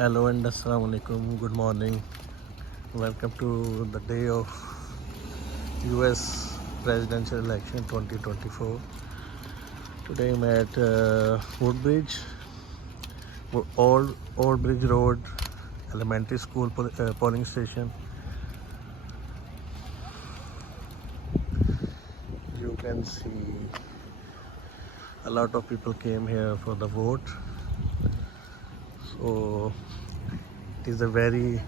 Hello and Assalamu alaikum. Good morning. Welcome to the day of US presidential election 2024. Today I'm at Woodbridge, Old Bridge Road, Elementary School polling station. You can see a lot of people came here for the vote. So it is a very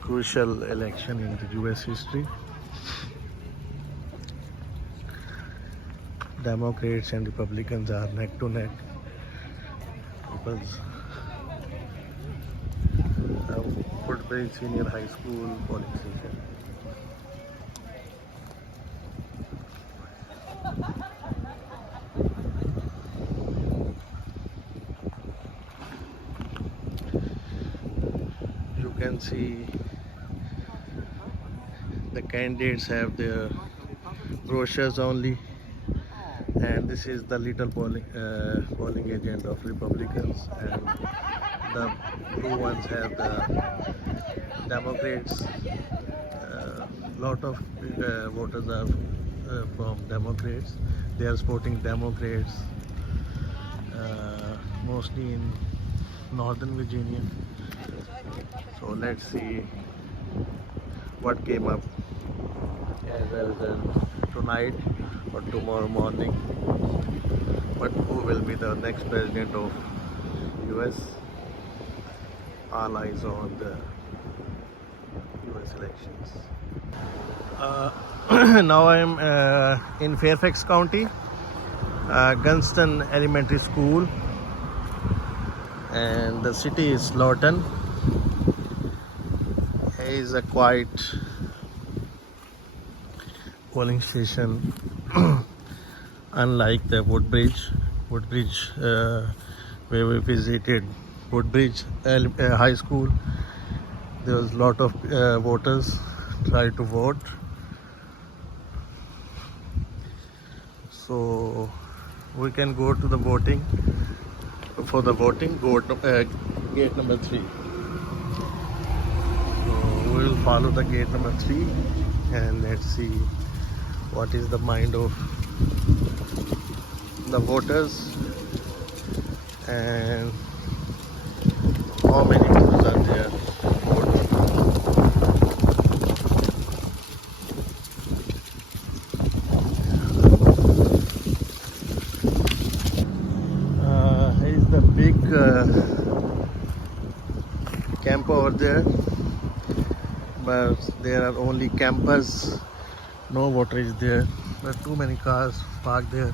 crucial election in the US history. Democrats and Republicans are neck to neck. People's Woodbridge Senior High School polling station. You can see the candidates have their brochures only, and this is the little polling agent of Republicans, and the blue ones have the Democrats. Lot of voters are from Democrats. They are supporting Democrats, mostly in Northern Virginia. So let's see what came up as a result tonight or tomorrow morning. But who will be the next president of US? All eyes on the US elections. Now I am in Fairfax County, Gunston Elementary School, and the city is Lawton. Here is a quiet polling station, unlike the Woodbridge, where we visited Woodbridge High School. There was a lot of voters try to vote. So we can go to the voting. For the voting, go to gate number 3. So we will follow the gate number 3 and let's see what is the mind of the voters and how many voters are there voting. Here is the big camp over there, but there are only campers. No voter is there. There are too many cars parked there.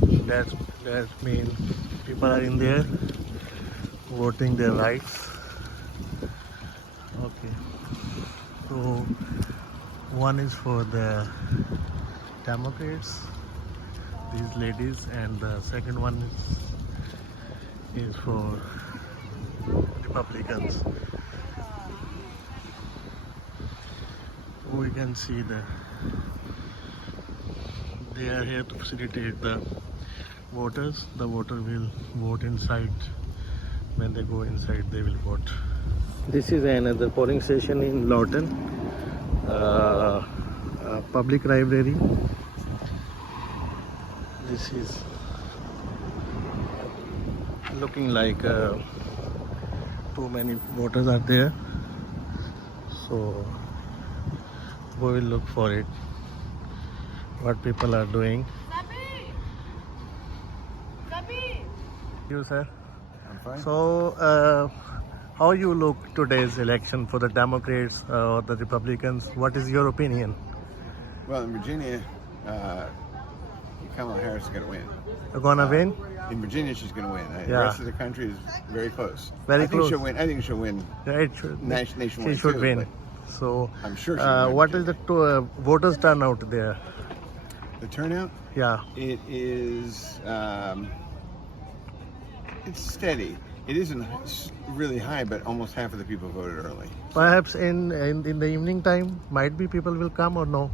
That means people are in there voting their rights. Okay. So one is for the Democrats, these ladies, and the second one is for Republicans. We can see that they are here to facilitate the voters. The voter will vote inside. When they go inside, they will vote. This is another polling station in Lawton, a public library. This is looking like too many voters are there. So we will look for it, what people are doing. You, sir? I'm fine. So how you look today's election for the Democrats or the Republicans? What is your opinion? Well, in Virginia, Kamala Harris is going to win. You're gonna win? In Virginia, she's going to win. The Yeah. rest of the country is very close. Very I think close. she'll win. I think she'll win Yeah, it should. nationwide. She should too, win. but So I'm sure she'll win what is the voters turnout there? The turnout, Yeah. it is it's steady. It isn't really high, but almost half of the people voted early. Perhaps in the evening time, might be people will come or no?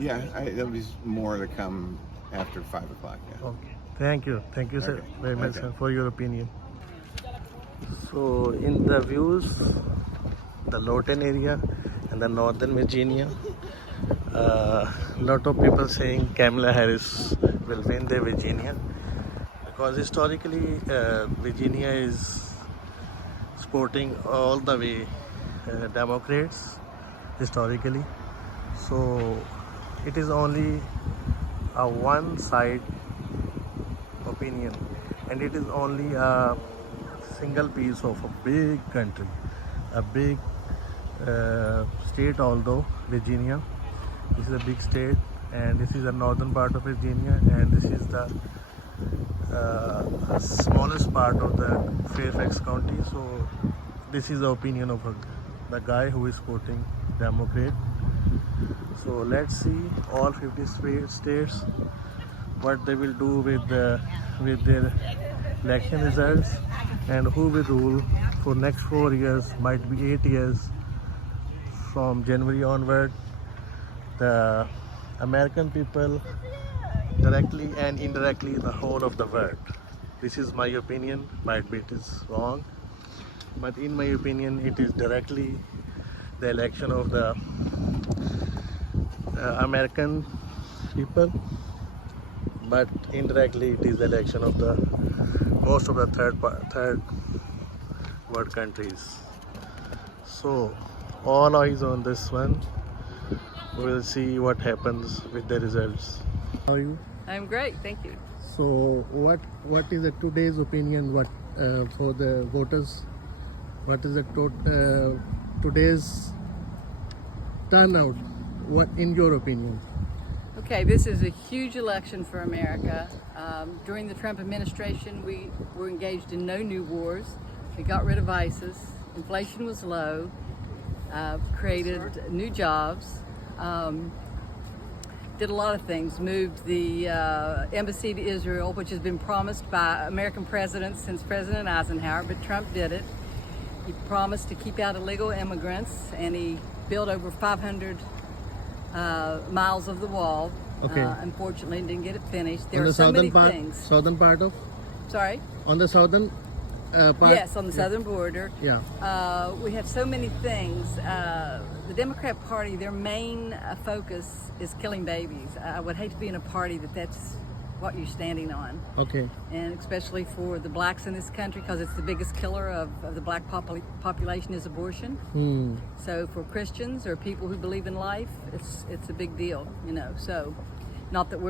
Yeah, there'll be more to come after 5 o'clock. Yeah. Okay. Thank you, sir, Okay. very much, Okay. sir, for your opinion. So in the views, the Lawton area and the northern Virginia, lot of people saying Kamala Harris will win the Virginia because historically Virginia is supporting all the way Democrats historically. So it is only a one side opinion, and it is only a single piece of a big country, a big state. Although Virginia, this is a big state, and this is the northern part of Virginia, and this is the smallest part of the Fairfax County. So this is the opinion of the guy who is supporting Democrat. So let's see all 50 states what they will do with their election results, and who will rule for next 4 years, might be 8 years from January onward. The American people, directly and indirectly, the whole of the world. This is my opinion, might be it is wrong, but in my opinion it is directly the election of the American people, but indirectly it is the election of the most of the third world countries. So all eyes on this one. We'll see what happens with the results. How are you? I'm great, thank you. So what is the today's opinion? What for the voters? What is the today's turnout? What in your opinion? Okay, this is a huge election for America. During the Trump administration, we were engaged in no new wars. We got rid of ISIS. Inflation was low. Created new jobs. Did a lot of things. Moved the embassy to Israel, which has been promised by American presidents since President Eisenhower, but Trump did it. He promised to keep out illegal immigrants, and he built over 500 miles of the wall. Okay. Unfortunately, didn't get it finished. There On are the so southern many part, things. southern part of, Sorry? on the southern part. Yes, on the southern border. Yeah. We have so many things. The Democrat Party, their main focus is killing babies. I would hate to be in a party that's what you're standing on. Okay. And especially for the blacks in this country, because it's the biggest killer of the black population is abortion. So for Christians or people who believe in life, it's a big deal, you know. So not that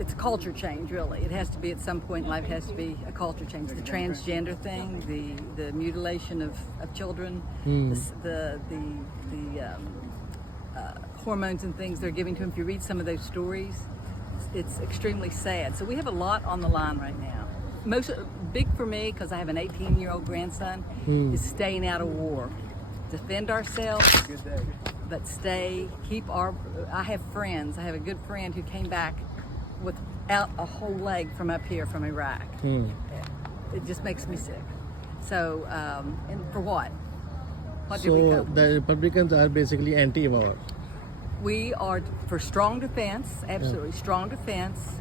it's a culture change, really. It has to be at some point in life, it has to be a culture change. The transgender thing, the mutilation of children, the hormones and things they're giving to them. If you read some of those stories, it's extremely sad. So we have a lot on the line right now. Most big for me, because I have an 18-year-old grandson, is staying out of war. Defend ourselves, but I have friends. I have a good friend who came back without a whole leg from up here from Iraq. It just makes me sick. So, and for what? What did we So come? the Republicans are basically anti-war. We are for strong defense, absolutely strong defense.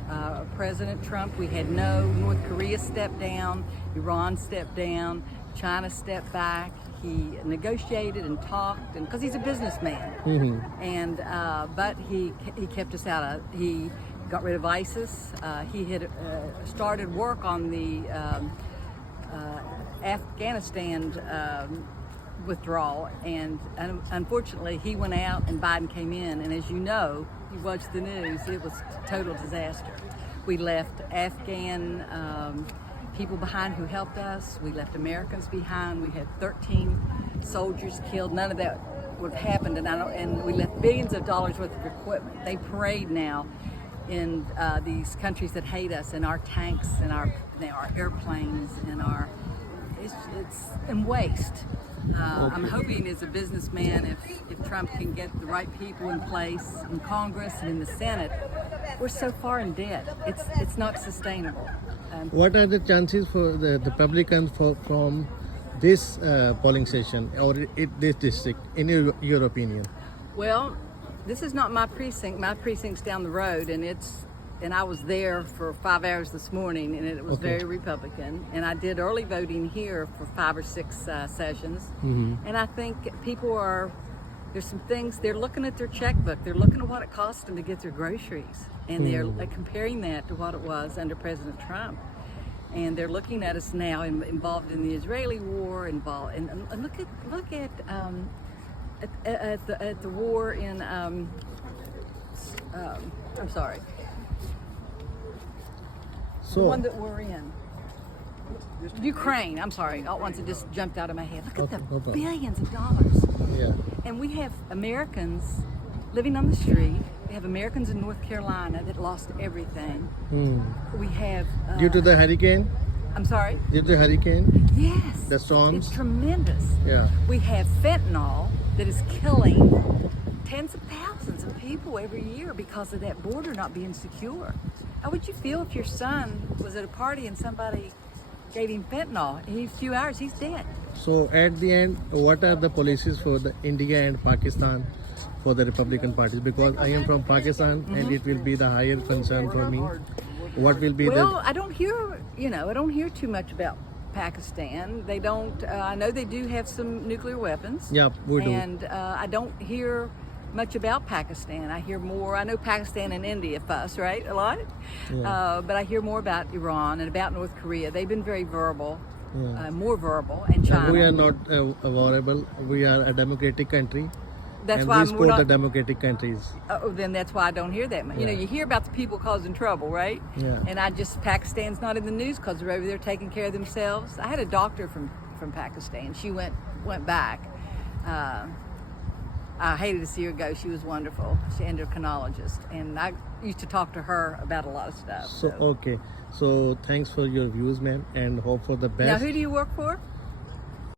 President Trump, we had North Korea stepped down, Iran stepped down, China stepped back. He negotiated and talked, and because he's a businessman, and but he kept us out of. He got rid of ISIS. He had started work on the Afghanistan withdrawal, and unfortunately he went out and Biden came in, and as you know, you watch the news, it was a total disaster. We left Afghan people behind who helped us. We left Americans behind. We had 13 soldiers killed. None of that would have happened, and we left billions of dollars worth of equipment. They parade now in these countries that hate us, and our tanks and our airplanes and it's in waste. I'm hoping as a businessman, if Trump can get the right people in place in Congress and in the Senate, we're so far in debt. It's not sustainable. What are the chances for the Republicans from this polling station or this district, in your opinion? Well, this is not my precinct. My precinct's down the road, and and I was there for 5 hours this morning, and it was Okay. very Republican. And I did early voting here for 5 or 6 sessions. Mm-hmm. And I think people are, there's some things, they're looking at their checkbook, they're looking at what it cost them to get their groceries, and they're comparing that to what it was under President Trump. And they're looking at us now involved in the Israeli war, involved, and look at the war in, I'm sorry, the So, one that we're in. Ukraine, I'm sorry, all at once it just jumped out of my head. Look at Okay, the no problem. billions of dollars. yeah. And we have Americans living on the street. We have Americans in North Carolina that lost everything. We have... Due to the hurricane? I'm sorry? Due to the hurricane? Yes. The storms? It's tremendous. Yeah. We have fentanyl that is killing tens of thousands of people every year because of that border not being secure. How would you feel if your son was at a party and somebody gave him fentanyl? In a few hours, he's dead. So at the end, what are the policies for the India and Pakistan for the Republican parties? Because I am from Pakistan and it will be the higher concern for me. What will be Well, I don't hear, I don't hear too much about Pakistan. They don't, I know they do have some nuclear weapons. Yeah, we do. And I don't hear much about Pakistan. I hear more, I know Pakistan and India fuss, right? A lot. Yeah. But I hear more about Iran and about North Korea. They've been very verbal, Yeah. more verbal, and China. We are not vulnerable. We are a democratic country. That's and why we we're support not, the democratic countries. then that's why I don't hear that much. Yeah. You hear about the people causing trouble, right? Yeah. And Pakistan's not in the news because they're over there taking care of themselves. I had a doctor from Pakistan. She went back. I hated to see her go. She was wonderful. She's an endocrinologist, and I used to talk to her about a lot of stuff. So okay. So thanks for your views, ma'am, and hope for the best. Now, who do you work for?